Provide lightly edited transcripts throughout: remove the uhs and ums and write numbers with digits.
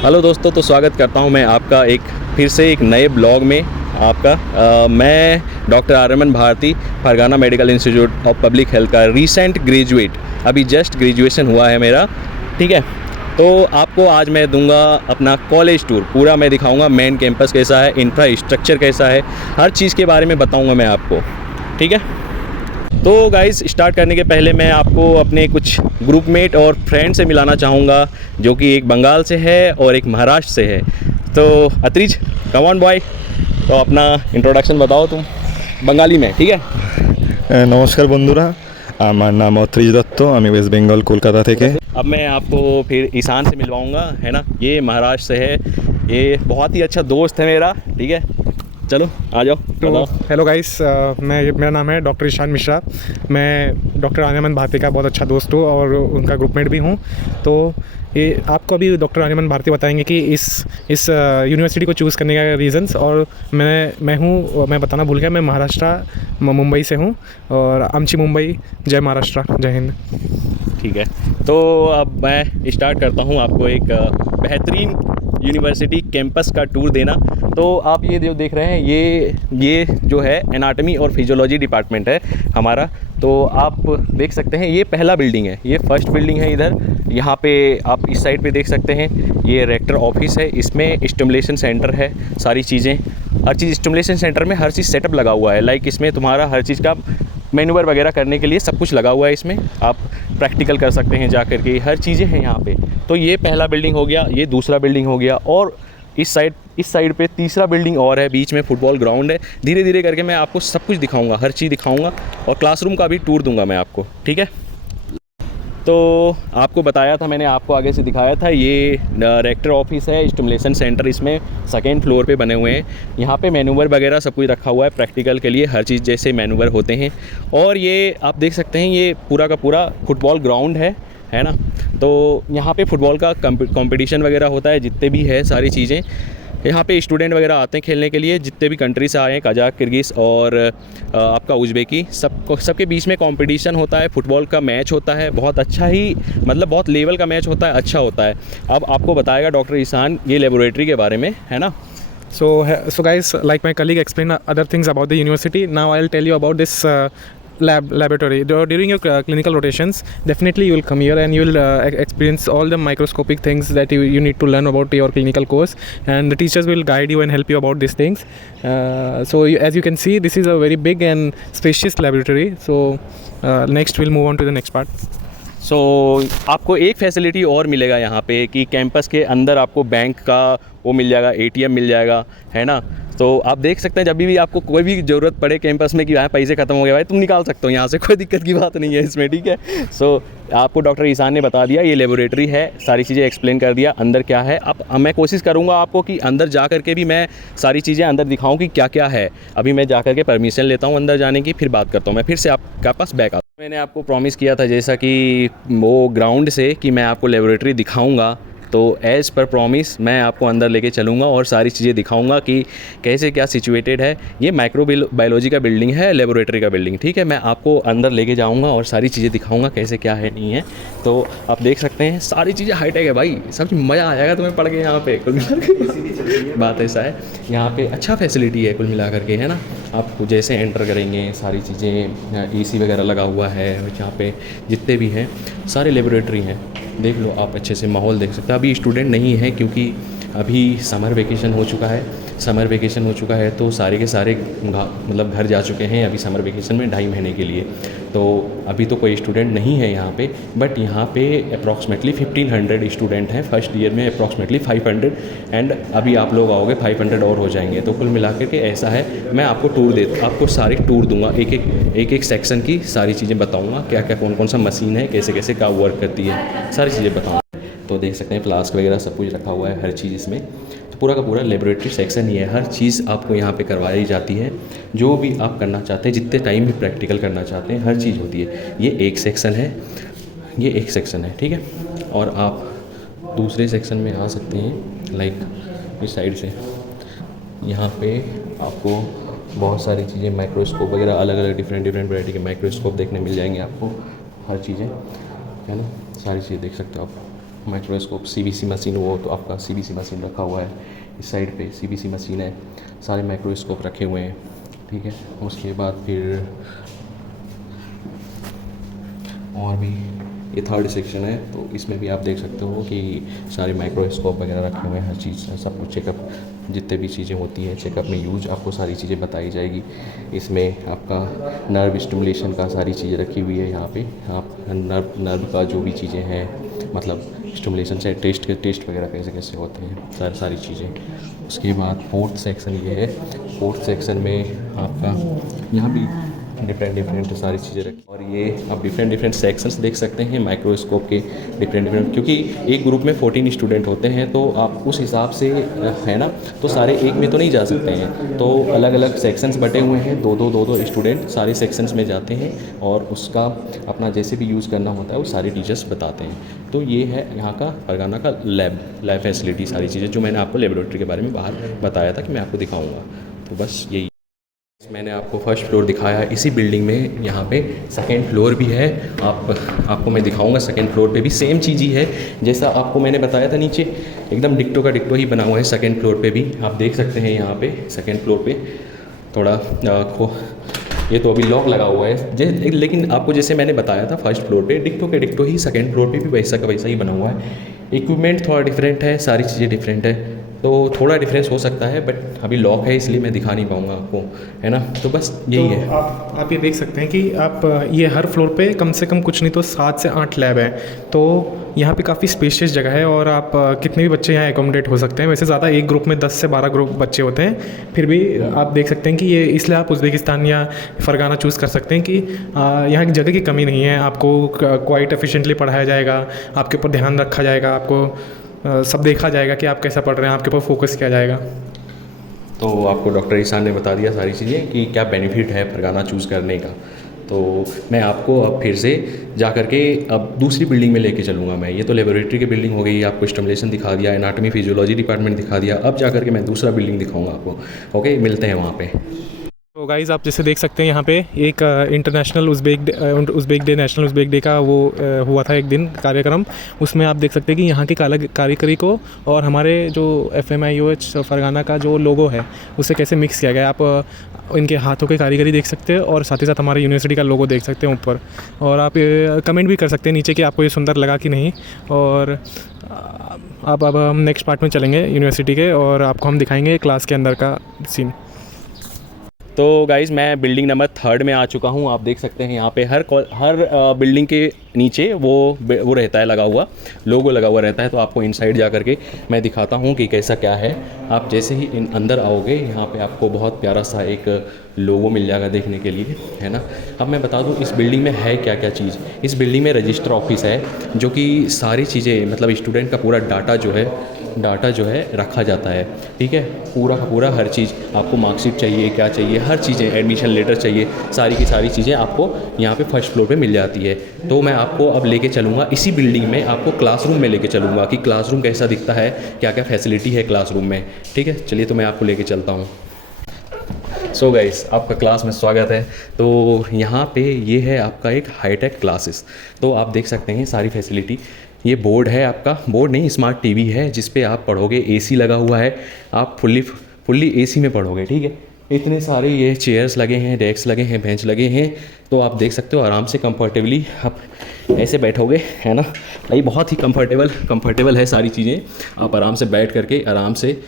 Hello दोस्तों, तो स्वागत करता हूं मैं आपका फिर से एक नए ब्लॉग में आपका। मैं doctor Aryaman Bharati, Fergana Medical Institute of Public Health का रीसेंट ग्रेजुएट, अभी जस्ट ग्रेजुएशन हुआ है मेरा। ठीक है, तो आपको आज मैं दूंगा अपना कॉलेज टूर, पूरा मैं दिखाऊंगा। मेन कैंपस कैसा है, इंफ्रास्ट्रक्चर कैसा है, हर चीज़ के बारे में बताऊँगा मैं आपको। ठीक है, तो गाइस स्टार्ट करने के पहले मैं आपको अपने कुछ ग्रुपमेट और फ्रेंड से मिलाना चाहूँगा, जो कि एक बंगाल से है और एक महाराष्ट्र से है। तो अत्रिज, कम ऑन बॉय, तो अपना इंट्रोडक्शन बताओ तुम बंगाली में। ठीक है। नमस्कार बंधुरा, আমার নাম অত্রিজ দত্ত, আমি ওয়েস্ট বেঙ্গল কলকাতা থেকে। अब मैं आपको फिर ईशान से मिलवाऊंगा, है ना। ये महाराष्ट्र से है, ये बहुत ही अच्छा दोस्त है मेरा। ठीक है, चलो आ जाओ। तो हेलो गाइस, मेरा नाम है डॉक्टर ईशान मिश्रा। मैं डॉक्टर आर्यमन भारती का बहुत अच्छा दोस्त हूँ और उनका ग्रुपमेट भी हूँ। तो ये आपको अभी डॉक्टर आर्यमन भारती बताएंगे कि इस यूनिवर्सिटी को चूज़ करने का रीज़न्स। और मैं बताना भूल गया, मैं महाराष्ट्र मुंबई से हूँ, और आमची मुंबई, जय महाराष्ट्र, जय हिंद। ठीक है, तो अब मैं स्टार्ट करता हूँ आपको एक बेहतरीन यूनिवर्सिटी कैंपस का टूर देना। तो आप ये जो देख रहे हैं, ये जो है एनाटॉमी और फिजियोलॉजी डिपार्टमेंट है हमारा। तो आप देख सकते हैं, ये पहला बिल्डिंग है, ये फर्स्ट बिल्डिंग है इधर। यहाँ पे आप इस साइड पे देख सकते हैं, ये रेक्टर ऑफिस है, इसमें स्टिमुलेशन सेंटर है, सारी चीज़ें, हर चीज़ स्टिमुलेशन सेंटर में हर चीज़ सेटअप लगा हुआ है। लाइक इसमें तुम्हारा हर चीज़ का मैन्यूवर वगैरह करने के लिए सब कुछ लगा हुआ है। इसमें आप प्रैक्टिकल कर सकते हैं जा कर के, हर चीज़ें हैं यहाँ पे। तो ये पहला बिल्डिंग हो गया, ये दूसरा बिल्डिंग हो गया, और इस साइड पे तीसरा बिल्डिंग और है, बीच में फुटबॉल ग्राउंड है। धीरे धीरे करके मैं आपको सब कुछ दिखाऊंगा, हर चीज़ दिखाऊंगा, और क्लासरूम का भी टूर दूंगा मैं आपको। ठीक है, तो आपको बताया था मैंने, आपको आगे से दिखाया था, ये रेक्टर ऑफिस है, स्टिमुलेशन सेंटर इसमें सेकेंड फ्लोर पे बने हुए हैं। यहाँ पे मैनूवर वगैरह सब कुछ रखा हुआ है प्रैक्टिकल के लिए, हर चीज़ जैसे मैनूवर होते हैं। और ये आप देख सकते हैं, ये पूरा का पूरा फुटबॉल ग्राउंड है ना। तो यहाँ पे फुटबॉल का कंपटीशन वगैरह होता है, जितने भी है सारी चीज़ें। यहाँ पे स्टूडेंट वगैरह आते हैं खेलने के लिए, जितने भी कंट्री से आए हैं, कजाक, किर्गिज़ और आपका उज़्बेकी, सबके बीच में कंपटीशन होता है, फुटबॉल का मैच होता है। बहुत अच्छा ही, मतलब बहुत लेवल का मैच होता है, अच्छा होता है। अब आपको बताएगा डॉक्टर ईशान ये लेबोरेटरी के बारे में, है ना। So guys, like my colleague explained other things about the university, now I'll tell you about this laboratory. During your clinical rotations, definitely you will come here and you will experience all the microscopic things that you need to learn about your clinical course, and the teachers will guide you and help you about these things. As you can see, this is a very big and spacious laboratory. So next we'll move on to the next part. आपको एक facility और मिलेगा यहाँ पे, कि campus के अंदर आपको बैंक का वो मिल जाएगा, ATM मिल जाएगा, है ना। तो आप देख सकते हैं, जब भी आपको कोई भी ज़रूरत पड़े कैंपस में कि यहाँ पैसे ख़त्म हो गए भाई, तुम निकाल सकते हो यहाँ से, कोई दिक्कत की बात नहीं है इसमें। ठीक है, आपको डॉक्टर ईशान ने बता दिया, ये लेबोरेटरी है, सारी चीज़ें एक्सप्लेन कर दिया अंदर क्या है। अब मैं कोशिश करूँगा आपको कि अंदर जा कर के भी मैं सारी चीज़ें अंदर दिखाऊँ कि क्या क्या है। अभी मैं जा कर के परमिशन लेता हूँ अंदर जाने की, फिर बात करता हूँ। मैं फिर से आपके पास बैक आता हूँ। मैंने आपको प्रॉमिस किया था जैसा कि वो ग्राउंड से, कि मैं आपको लेबोरेटरी दिखाऊँगा। तो एज़ पर प्रॉमिस मैं आपको अंदर लेके चलूँगा और सारी चीज़ें दिखाऊंगा कि कैसे क्या सिचुएटेड है। ये माइक्रोबायोलॉजी का बिल्डिंग है, लेबोरेटरी का बिल्डिंग। ठीक है, मैं आपको अंदर लेके जाऊँगा और सारी चीज़ें दिखाऊंगा कैसे क्या है नहीं है। तो आप देख सकते हैं, सारी चीज़ें हाईटेक है भाई, सब मज़ा आ जाएगा तुम्हें पढ़ के यहाँ पे। कुल मिला के बात ऐसा है, यहाँ पे अच्छा फैसिलिटी है कुल मिला करके, है ना। आप जैसे एंटर करेंगे, सारी चीज़ें, AC वगैरह लगा हुआ है, यहाँ पे जितने भी हैं सारे लेबोरेटरी हैं, देख लो आप अच्छे से, माहौल देख सकते हैं। अभी स्टूडेंट नहीं है क्योंकि अभी समर वेकेशन हो चुका है, तो सारे के सारे मतलब घर जा चुके हैं अभी समर वेकेशन में 2.5 महीने के लिए। तो अभी तो कोई स्टूडेंट नहीं है यहाँ पे, बट यहाँ पे अप्रॉक्सीमेटली 1500 स्टूडेंट हैं। फर्स्ट ईयर में अप्रॉक्सीमेटली 500, एंड अभी आप लोग आओगे 500 और हो जाएंगे। तो कुल मिलाकर के ऐसा है, मैं आपको आपको सारे टूर दूंगा, एक सेक्शन की सारी चीज़ें बताऊँगा, क्या क्या कौन कौन सा मशीन है, कैसे कैसे क्या वर्क करती है, सारी चीज़ें बताऊँगा। तो देख सकते हैं फ्लास्क वगैरह सब कुछ रखा हुआ है, हर चीज़ इसमें। तो पूरा का पूरा लेबोरेटरी सेक्शन ही है, हर चीज़ आपको यहाँ पे करवाई जाती है। जो भी आप करना चाहते हैं, जितने टाइम भी प्रैक्टिकल करना चाहते हैं, हर चीज़ होती है। ये एक सेक्शन है, ठीक है। और आप दूसरे सेक्शन में आ सकते हैं, लाइक इस साइड से। यहाँ पे आपको बहुत सारी चीज़ें, माइक्रोस्कोप वगैरह, अलग अलग डिफरेंट वैरायटी के माइक्रोस्कोप देखने मिल जाएंगे आपको, हर चीज़ें, है ना। सारी चीज़ें देख सकते हो आप, माइक्रोस्कोप, CBC मशीन, वो तो आपका CBC मशीन रखा हुआ है। इस साइड पे CBC मशीन है, सारे माइक्रोस्कोप रखे हुए हैं, ठीक है। उसके बाद फिर और भी ये थर्ड सेक्शन है, तो इसमें भी आप देख सकते हो कि सारे माइक्रोस्कोप वगैरह रखे हुए हैं, हर चीज़, सब कुछ चेकअप, जितने भी चीज़ें होती हैं चेकअप में यूज, आपको सारी चीज़ें बताई जाएगी। इसमें आपका नर्व स्टिमुलेशन का सारी चीज़ें रखी हुई है यहाँ पे। आप नर्व का जो भी चीज़ें हैं, मतलब स्टिमुलेशन से टेस्ट वगैरह कैसे कैसे होते हैं, सारी चीज़ें। उसके बाद फोर्थ सेक्शन ये है। फोर्थ सेक्शन में आपका यहाँ भी डिफरेंट सारी चीज़ें रखी, और ये आप डिफरेंट सेक्शंस देख सकते हैं माइक्रोस्कोप के, डिफरेंट, क्योंकि एक ग्रुप में 14 स्टूडेंट होते हैं, तो आप उस हिसाब से, है ना, तो सारे एक में तो नहीं जा सकते हैं, तो अलग अलग सेक्शंस बटे हुए हैं, दो स्टूडेंट सारे सेक्शंस में जाते हैं, और उसका अपना जैसे भी यूज़ करना होता है वो सारे टीचर्स बताते हैं। तो ये है यहाँ का फरगाना का लैब फैसिलिटी, सारी चीज़ें जो मैंने आपको लेबोरेटरी के बारे में बाहर बताया था कि मैं आपको दिखाऊँगा। तो बस यही मैंने आपको फर्स्ट फ्लोर दिखाया। इसी बिल्डिंग में यहाँ पे सेकेंड फ्लोर भी है, आपको मैं दिखाऊंगा। सेकेंड फ्लोर पे भी सेम चीज़ ही है जैसा आपको मैंने बताया था नीचे, एकदम डिक्टो का डिक्टो ही बना हुआ है। सेकेंड फ्लोर पे भी आप देख सकते हैं, यहाँ पे सेकेंड फ्लोर पे थोड़ा ये तो अभी लॉक लगा हुआ है, लेकिन आपको जैसे मैंने बताया था फर्स्ट फ्लोर पे डिक्टो के डिक्टो ही सेकेंड फ्लोर पे भी वैसा का वैसा ही बना हुआ है। इक्विपमेंट थोड़ा डिफरेंट है, सारी चीज़ें डिफरेंट है, तो थोड़ा डिफरेंस हो सकता है, बट अभी लॉक है इसलिए मैं दिखा नहीं पाऊँगा आपको, है ना। तो बस यही है। आप ये देख सकते हैं कि आप ये हर फ्लोर पे कम से कम कुछ नहीं तो 7 से 8 लैब हैं, तो यहाँ पे काफ़ी स्पेशियस जगह है, और आप कितने भी बच्चे यहाँ एकोमोडेट हो सकते हैं। वैसे ज़्यादा एक ग्रुप में 10 से 12 ग्रुप बच्चे होते हैं, फिर भी आप देख सकते हैं कि ये, इसलिए आप उज़्बेकिस्तान या फरगाना चूज़ कर सकते हैं कि यहाँ की जगह की कमी नहीं है। आपको क्वाइट एफिशिएंटली पढ़ाया जाएगा, आपके ऊपर ध्यान रखा जाएगा, आपको सब देखा जाएगा कि आप कैसा पढ़ रहे हैं, आपके ऊपर फोकस किया जाएगा। तो आपको डॉक्टर ईशान ने बता दिया सारी चीज़ें कि क्या बेनिफिट है फरगाना चूज़ करने का। तो मैं आपको अब फिर से जा कर के अब दूसरी बिल्डिंग में लेके चलूँगा मैं। ये तो लेबोरेटरी की बिल्डिंग हो गई, आपको स्टिमुलेशन दिखा दिया, एनाटॉमी फिजियोलॉजी डिपार्टमेंट दिखा दिया। अब जा कर के मैं दूसरा बिल्डिंग दिखाऊँगा आपको। ओके, मिलते हैं वहाँ पे। तो गाइज़ आप जैसे देख सकते हैं यहाँ पे एक international Uzbek day, national Uzbek day का वो हुआ था एक दिन कार्यक्रम। उसमें आप देख सकते हैं कि यहाँ की कारीगरी को और हमारे जो FMIOH फरगाना का जो लोगो है उसे कैसे मिक्स किया गया है। आप इनके हाथों की कारीगरी देख सकते हैं, और साथ ही साथ हमारे यूनिवर्सिटी का लोगो देख सकते हैं ऊपर, और आप कमेंट भी कर सकते हैं नीचे कि आपको ये सुंदर लगा कि नहीं। और अब हम नेक्स्ट पार्ट में चलेंगे यूनिवर्सिटी के, और आपको हम दिखाएंगे क्लास के अंदर का सीन। तो गाइज़ मैं बिल्डिंग नंबर 3 में आ चुका हूँ। आप देख सकते हैं यहाँ पे हर बिल्डिंग के नीचे वो रहता है लगा हुआ, लोगो लगा हुआ रहता है। तो आपको इनसाइड जा करके मैं दिखाता हूँ कि कैसा क्या है। आप जैसे ही अंदर आओगे यहाँ पे आपको बहुत प्यारा सा एक लोगो मिल जाएगा देखने के लिए, है ना। अब मैं बता दूँ इस बिल्डिंग में है क्या क्या चीज़। इस बिल्डिंग में रजिस्टर ऑफिस है, जो कि सारी चीज़ें, मतलब स्टूडेंट का पूरा डाटा जो है रखा जाता है, ठीक है। पूरा का पूरा हर चीज़, आपको मार्कशीट चाहिए, क्या चाहिए, हर चीज़ें, एडमिशन लेटर चाहिए, सारी की सारी चीज़ें आपको यहाँ पे फर्स्ट फ्लोर पे मिल जाती है। तो मैं आपको अब लेके चलूँगा इसी बिल्डिंग में, आपको क्लासरूम में लेके चलूँगा कि क्लासरूम कैसा दिखता है, क्या क्या फैसिलिटी है क्लासरूम में, ठीक है। चलिए तो मैं आपको लेके चलता हूँ। सो गाइस, आपका क्लास में स्वागत है। तो यहाँ पे ये है आपका एक हाईटेक क्लासेस। तो आप देख सकते हैं सारी फैसिलिटी। ये बोर्ड है, आपका बोर्ड नहीं, स्मार्ट टीवी है जिस पे आप पढ़ोगे। एसी लगा हुआ है, आप फुल्ली एसी में पढ़ोगे, ठीक है। इतने सारे ये चेयर्स लगे हैं, डेस्क लगे हैं, बेंच लगे हैं। तो आप देख सकते हो आराम से कंफर्टेबली आप ऐसे बैठोगे, है ना भाई। बहुत ही कंफर्टेबल है सारी चीज़ें। आप आराम से बैठ करके आराम से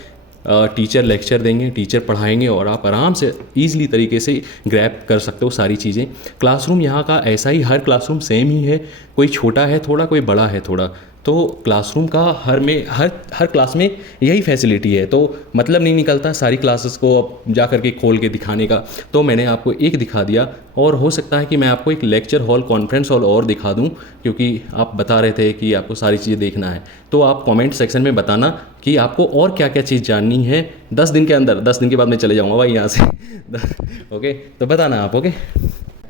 टीचर लेक्चर देंगे, टीचर पढ़ाएंगे, और आप आराम से ईज़िली तरीके से ग्रैब कर सकते हो सारी चीज़ें। क्लासरूम यहाँ का ऐसा ही, हर क्लासरूम सेम ही है, कोई छोटा है थोड़ा, कोई बड़ा है थोड़ा। तो क्लासरूम का हर क्लास में यही फैसिलिटी है। तो मतलब नहीं निकलता सारी क्लासेस को अब जा कर के खोल के दिखाने का। तो मैंने आपको एक दिखा दिया, और हो सकता है कि मैं आपको एक लेक्चर हॉल, कॉन्फ्रेंस हॉल और दिखा दूं, क्योंकि आप बता रहे थे कि आपको सारी चीज़ें देखना है। तो आप कमेंट सेक्शन में बताना कि आपको और क्या क्या चीज़ जाननी है 10 दिन के अंदर। 10 दिन के बाद मैं चले जाऊँगा भाई यहाँ से ओके, तो बताना आप। ओके,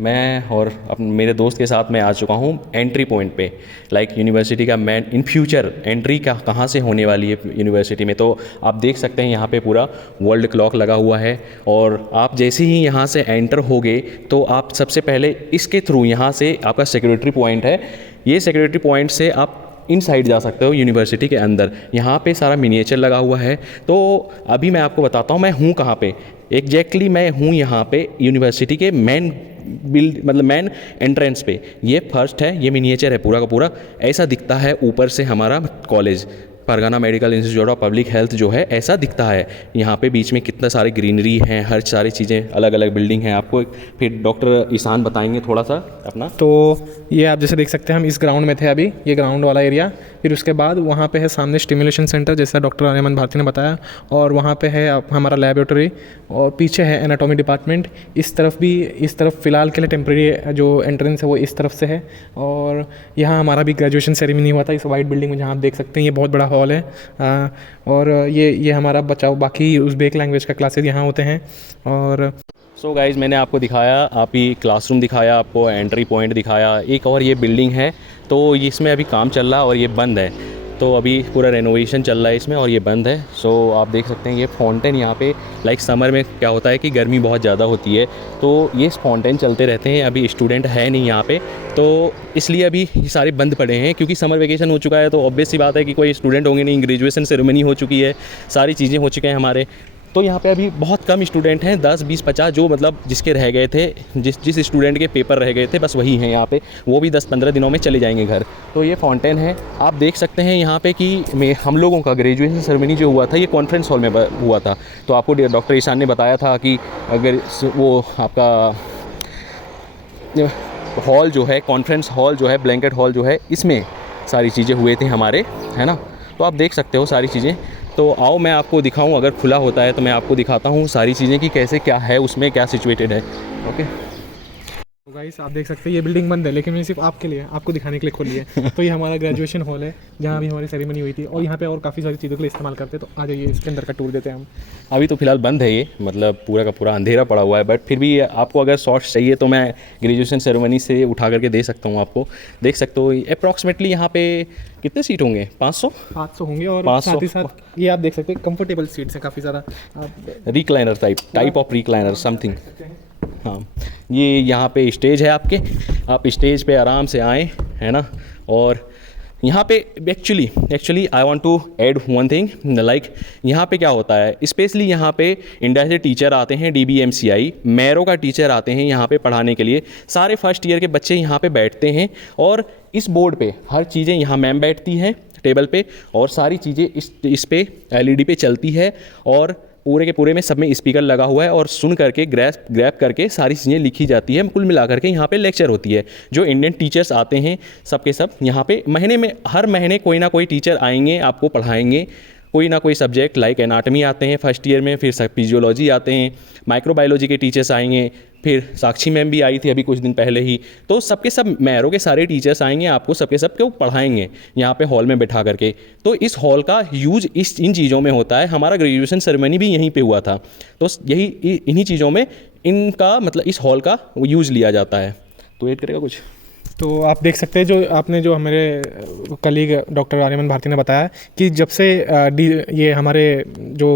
मैं और मेरे दोस्त के साथ मैं आ चुका हूँ एंट्री पॉइंट पे, लाइक यूनिवर्सिटी का मैं इन फ्यूचर एंट्री कहाँ से होने वाली है यूनिवर्सिटी में। तो आप देख सकते हैं यहाँ पे पूरा वर्ल्ड क्लॉक लगा हुआ है, और आप जैसे ही यहाँ से एंटर होगे तो आप सबसे पहले इसके थ्रू, यहाँ से आपका सिक्योरिटी पॉइंट है, ये सिक्योरिटी पॉइंट से आप इन साइड जा सकते हो यूनिवर्सिटी के अंदर। यहाँ पे सारा मिनिएचर लगा हुआ है। तो अभी मैं आपको बताता हूँ मैं हूँ कहाँ पे। एग्जैक्टली मैं हूँ यहाँ पे यूनिवर्सिटी के मेन मतलब मेन एंट्रेंस पे। ये फर्स्ट है, ये मिनिएचर है पूरा का पूरा। ऐसा दिखता है ऊपर से हमारा college, Pargana medical Institute of Public health जो है, ऐसा दिखता है। यहाँ पे बीच में कितना सारे ग्रीनरी हैं, हर सारी चीज़ें, अलग अलग बिल्डिंग हैं। आपको फिर डॉक्टर ईशान बताएंगे थोड़ा सा अपना। तो ये आप जैसे देख सकते हैं हम इस ग्राउंड में थे अभी, ये ग्राउंड वाला एरिया। फिर उसके बाद वहाँ पे है सामने स्टिमुलेशन सेंटर, जैसा डॉक्टर आर्यमन भारती ने बताया, और वहाँ पे है हमारा लेबोरेटरी, और पीछे है एनाटॉमी डिपार्टमेंट। इस तरफ भी, इस तरफ फ़िलहाल के लिए टेम्प्रेरी जो एंट्रेंस है वो इस तरफ से है। और यहाँ हमारा भी ग्रेजुएशन सेरेमनी हुआ था इस वाइट बिल्डिंग में, जहाँ आप देख सकते हैं ये बहुत बड़ा हॉल है। और ये हमारा बचाव बाकी उज़्बेक लैंग्वेज का क्लासेज यहाँ होते हैं। और सो गाइज़ मैंने आपको दिखाया, आप ही क्लासरूम दिखाया, आपको एंट्री पॉइंट दिखाया। एक और ये बिल्डिंग है, तो इसमें अभी काम चल रहा है और ये बंद है। तो अभी पूरा रेनोवेशन चल रहा है इसमें और ये बंद है। सो आप देख सकते हैं ये फाउंटेन यहाँ पे, लाइक समर में क्या होता है कि गर्मी बहुत ज़्यादा होती है, तो ये फाउंटेन चलते रहते हैं। अभी स्टूडेंट है नहीं यहाँ पे, तो इसलिए अभी ये सारे बंद पड़े हैं, क्योंकि समर वेकेशन हो चुका है। तो ऑब्वियस सी बात है कि कोई स्टूडेंट होंगे नहीं, ग्रेजुएशन सेरेमनी हो चुकी है, सारी चीज़ें हो चुके हैं हमारे। तो यहाँ पे अभी बहुत कम स्टूडेंट हैं, 10, 20, 50 जो मतलब जिसके रह गए थे, जिस स्टूडेंट के पेपर रह गए थे, बस वही हैं यहाँ पे। वो भी 10-15 दिनों में चले जाएंगे घर। तो ये फाउंटेन है, आप देख सकते हैं यहाँ पे कि हम लोगों का ग्रेजुएशन सेरेमनी जो हुआ था ये कॉन्फ्रेंस हॉल में हुआ था। तो आपको डॉक्टर ईशान ने बताया था कि अगर वो आपका हॉल जो है, कॉन्फ्रेंस हॉल जो है, ब्लैंकेट हॉल जो है, इसमें सारी चीज़ें हुए थे हमारे, है ना। तो आप देख सकते हो सारी चीज़ें। तो आओ मैं आपको दिखाऊं, अगर खुला होता है तो मैं आपको दिखाता हूं सारी चीज़ें कि कैसे क्या है उसमें, क्या सिचुएटेड है। ओके तो गाइस आप देख सकते हैं ये बिल्डिंग बंद है, लेकिन मैंने सिर्फ आपके लिए, आपको दिखाने के लिए खोली है। तो ये हमारा ग्रेजुएशन हॉल है, जहाँ अभी हमारी सेरेमनी हुई थी, और यहाँ पे और काफ़ी सारी चीज़ों के लिए इस्तेमाल करते हैं। तो आ जाइए, इसके अंदर का टूर देते हैं हम। अभी तो फ़िलहाल बंद है ये, मतलब पूरा का पूरा अंधेरा पड़ा हुआ है, बट फिर भी आपको अगर शॉर्ट्स चाहिए तो मैं ग्रेजुएशन सेरेमनी से उठा करके दे सकता हूँ आपको। देख सकते हो अप्रॉक्सीमेटली यहाँ पे कितने सीट होंगे, 500 होंगे। और 500 साथ ही साथ ये आप देख सकते हैं कंफर्टेबल सीट्स हैं काफ़ी ज़्यादा। Recliner type of recliner something. हाँ, ये यहाँ पे स्टेज है आपके, आप स्टेज पे आराम से आएँ, है ना। और यहाँ पे actually I want to add one thing, like यहाँ पे क्या होता है, स्पेशली यहाँ पे इंडिया से टीचर आते हैं, DBMCI मैरो का टीचर आते हैं यहाँ पे पढ़ाने के लिए। सारे फर्स्ट ईयर के बच्चे यहाँ पे बैठते हैं, और इस बोर्ड पे हर चीज़ें, यहाँ मैम बैठती हैं टेबल पे, और सारी चीज़ें इस पे LED पे चलती है, और पूरे के पूरे में सब में स्पीकर लगा हुआ है, और सुन करके ग्रैब करके सारी चीज़ें लिखी जाती है। कुल मिला करके यहाँ पे लेक्चर होती है। जो इंडियन टीचर्स आते हैं सब के सब यहाँ पे महीने में, हर महीने कोई ना कोई टीचर आएंगे, आपको पढ़ाएंगे कोई ना कोई सब्जेक्ट। लाइक एनाटमी आते हैं फर्स्ट ईयर में, फिर फिजियोलॉजी आते हैं, माइक्रोबायोलॉजी के टीचर्स आएंगे, फिर साक्षी मैम भी आई थी अभी कुछ दिन पहले ही। तो सबके सब मैरो के सारे टीचर्स आएंगे, आपको सबके सब को पढ़ाएंगे यहाँ पे हॉल में बैठा करके। तो इस हॉल का यूज इन चीज़ों में होता है। हमारा ग्रेजुएशन सेरेमनी भी यहीं पे हुआ था, तो यही इन्हीं चीज़ों में इनका मतलब इस हॉल का यूज़ लिया जाता है। तो ऐड करेगा कुछ? तो आप देख सकते हैं जो हमारे कलीग डॉक्टर आर्यमन भारती ने बताया कि जब से ये हमारे जो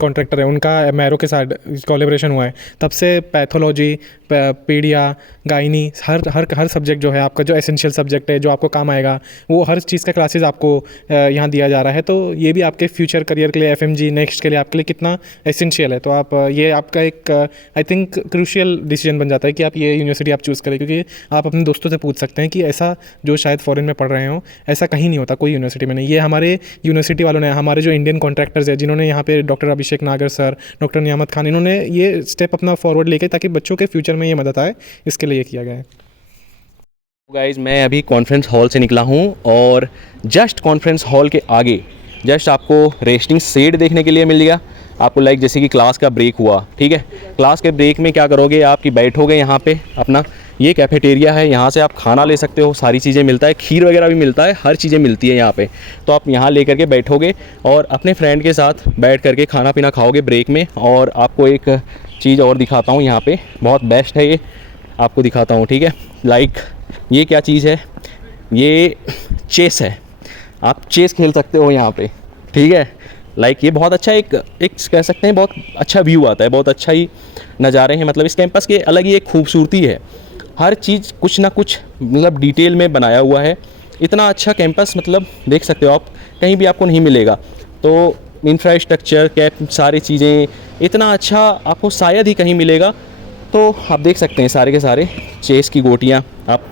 कॉन्ट्रैक्टर है उनका मैरो के साथ कोलैबोरेशन हुआ है, तब से पैथोलॉजी, पीडिया, गायनी, हर सब्जेक्ट जो है आपका, जो एसेंशियल सब्जेक्ट है जो आपको काम आएगा, वो हर चीज़ का क्लासेस आपको यहाँ दिया जा रहा है। तो ये भी आपके फ्यूचर करियर के लिए, FMG नेक्स्ट के लिए आपके लिए कितना एसेंशियल है। तो आप ये आपका एक आई थिंक क्रूशियल डिसीजन बन जाता है कि आप ये यूनिवर्सिटी आप चूज़ करें, क्योंकि आप अपने दोस्तों से पूछ सकते हैं कि ऐसा जो शायद फॉरेन में पढ़ रहे हो, ऐसा कहीं नहीं होता, कोई यूनिवर्सिटी में नहीं। ये हमारे यूनिवर्सिटी वालों ने, हमारे जो इंडियन कॉन्ट्रैक्टर्स हैं, जिन्होंने यहाँ पे डॉक्टर अभिषेक नागर सर, डॉक्टर नियामत खान, इन्होंने ये स्टेप अपना फॉरवर्ड लेके, ताकि बच्चों के फ्यूचर में ये मदद आए, इसके लिए ये किया गया है। गाइज मैं अभी कॉन्फ्रेंस हॉल से निकला हूँ, और जस्ट कॉन्फ्रेंस हॉल के आगे जस्ट आपको रेस्टिंग शेड देखने के लिए मिल गया आपको। लाइक जैसे कि क्लास का ब्रेक हुआ, ठीक है, क्लास के ब्रेक में क्या करोगे, आपकी बैठोगे यहाँ पे अपना, ये कैफेटेरिया है, यहाँ से आप खाना ले सकते हो, सारी चीज़ें मिलता है, खीर वगैरह भी मिलता है, हर चीज़ें मिलती है यहाँ पे। तो आप यहाँ ले करके बैठोगे और अपने फ्रेंड के साथ बैठ करके खाना पीना खाओगे ब्रेक में। और आपको एक चीज़ और दिखाता हूँ यहाँ पे, बहुत बेस्ट है ये, आपको दिखाता हूँ, ठीक है। लाइक ये क्या चीज़ है, ये चेस है, आप चेस खेल सकते हो यहाँ पे, ठीक है। लाइक ये बहुत अच्छा एक कह सकते हैं, बहुत अच्छा व्यू आता है, बहुत अच्छा ही नज़ारे हैं। मतलब इस कैंपस के अलग ही एक खूबसूरती है, हर चीज़ कुछ ना कुछ मतलब डिटेल में बनाया हुआ है। इतना अच्छा कैंपस मतलब देख सकते हो आप, कहीं भी आपको नहीं मिलेगा। तो इंफ्रास्ट्रक्चर कैप सारी चीज़ें इतना अच्छा आपको शायद ही कहीं मिलेगा। तो आप देख सकते हैं सारे के सारे चेस की गोटियाँ आप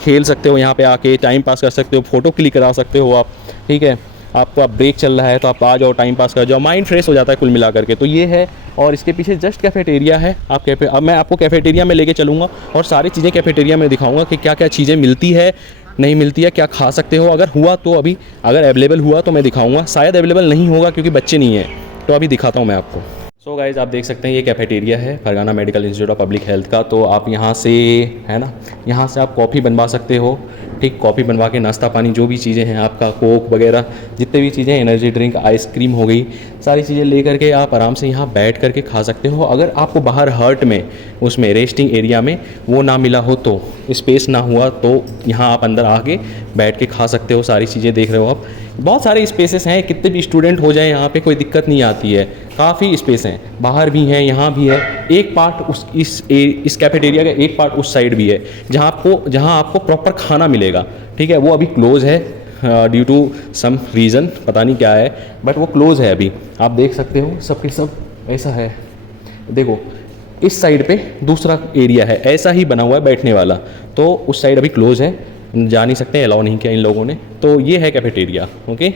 खेल सकते हो, यहाँ पे आके टाइम पास कर सकते हो, फ़ोटो क्लिक करा सकते हो आप, ठीक है। आपको आप ब्रेक चल रहा है तो आप आ जाओ, टाइम पास कर जाओ, माइंड फ्रेश हो जाता है कुल मिला करके। तो ये है, और इसके पीछे जस्ट कैफेटेरिया है। आप अब मैं आपको कैफेटेरिया में लेके चलूँगा और सारी चीज़ें कैफेटेरिया में दिखाऊंगा कि क्या क्या चीज़ें मिलती है, नहीं मिलती है, क्या खा सकते हो। अगर हुआ तो अभी, अगर अवेलेबल हुआ तो मैं दिखाऊंगा, शायद अवेलेबल नहीं होगा क्योंकि बच्चे नहीं हैं, तो अभी दिखाता हूँ मैं आपको। सो गाइज़ आप देख सकते हैं ये कैफेटेरिया है Fergana Medical Institute of Public Health का। तो आप यहाँ से, है ना, यहाँ से आप कॉफ़ी बनवा सकते हो, ठीक। कॉफ़ी बनवा के नाश्ता पानी जो भी चीज़ें हैं आपका, कोक वगैरह जितने भी चीज़ें, एनर्जी ड्रिंक, आइसक्रीम हो गई, सारी चीज़ें ले करके आप आराम से यहाँ बैठ करके खा सकते हो। अगर आपको बाहर हर्ट में, उसमें रेस्टिंग एरिया में वो ना मिला हो, तो स्पेस ना हुआ, तो यहाँ आप अंदर आके बैठ के खा सकते हो। सारी चीज़ें देख रहे हो आप, बहुत सारे स्पेसेस हैं, कितने भी स्टूडेंट हो जाए यहाँ पे कोई दिक्कत नहीं आती है। काफ़ी स्पेस हैं, बाहर भी हैं, यहाँ भी है। एक पार्ट उस इस कैफेटेरिया का एक पार्ट उस साइड भी है जहाँ आपको प्रॉपर खाना मिलेगा, ठीक है। वो अभी क्लोज़ है ड्यू टू सम रीज़न, पता नहीं क्या है, बट वो क्लोज़ है अभी। आप देख सकते हो सब के सब ऐसा है। देखो इस साइड पे दूसरा एरिया है, ऐसा ही बना हुआ है बैठने वाला, तो उस साइड अभी क्लोज़ है, जा नहीं सकते, अलाउ नहीं किया इन लोगों ने। तो ये है कैफेटेरिया, ओके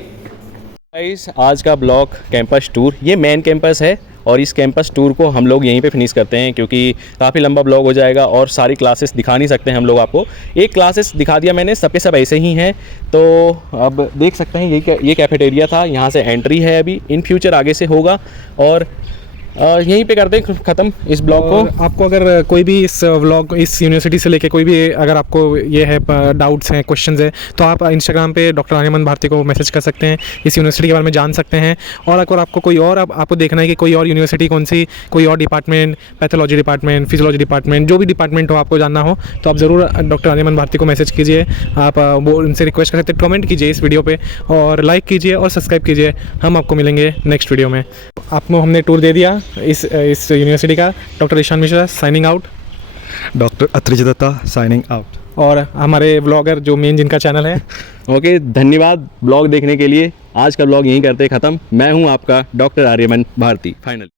गाइस। आज का ब्लॉग कैंपस टूर, ये मेन कैंपस है और इस कैंपस टूर को हम लोग यहीं पे फिनिश करते हैं क्योंकि काफ़ी लंबा ब्लॉग हो जाएगा और सारी क्लासेस दिखा नहीं सकते हैं हम लोग आपको। एक क्लासेस दिखा दिया मैंने, सबके सब ऐसे ही हैं। तो अब देख सकते हैं ये कैफेटेरिया था, यहाँ से एंट्री है, अभी इन फ्यूचर आगे से होगा। और यहीं पे करते हैं ख़त्म इस ब्लॉग को। आपको अगर कोई भी इस व्लॉग, इस यूनिवर्सिटी से लेके कोई भी अगर आपको ये है डाउट्स हैं, क्वेश्चंस हैं, तो आप इंस्टाग्राम पे डॉक्टर आर्यमन भारती को मैसेज कर सकते हैं, इस यूनिवर्सिटी के बारे में जान सकते हैं। और अगर आपको कोई और आपको देखना है कि कोई और यूनिवर्सिटी कौन सी, कोई और department, pathology department, physiology department, जो भी डिपार्टमेंट हो आपको जानना हो, तो आप ज़रूर डॉक्टर आर्यमन भारती को मैसेज कीजिए। आप वो उनसे रिक्वेस्ट कर सकते हैं, कमेंट कीजिए इस वीडियो पे और लाइक कीजिए और सब्सक्राइब कीजिए। हम आपको मिलेंगे नेक्स्ट वीडियो में। आपको हमने टूर दे दिया इस यूनिवर्सिटी का। Doctor Ishan Mishra signing out, doctor Atrij Datta signing out, और हमारे ब्लॉगर जो मेन जिनका चैनल है। ओके, धन्यवाद ब्लॉग देखने के लिए। आज का ब्लॉग यहीं करते ख़त्म। मैं हूं आपका डॉक्टर आर्यमन भारती, फाइनल।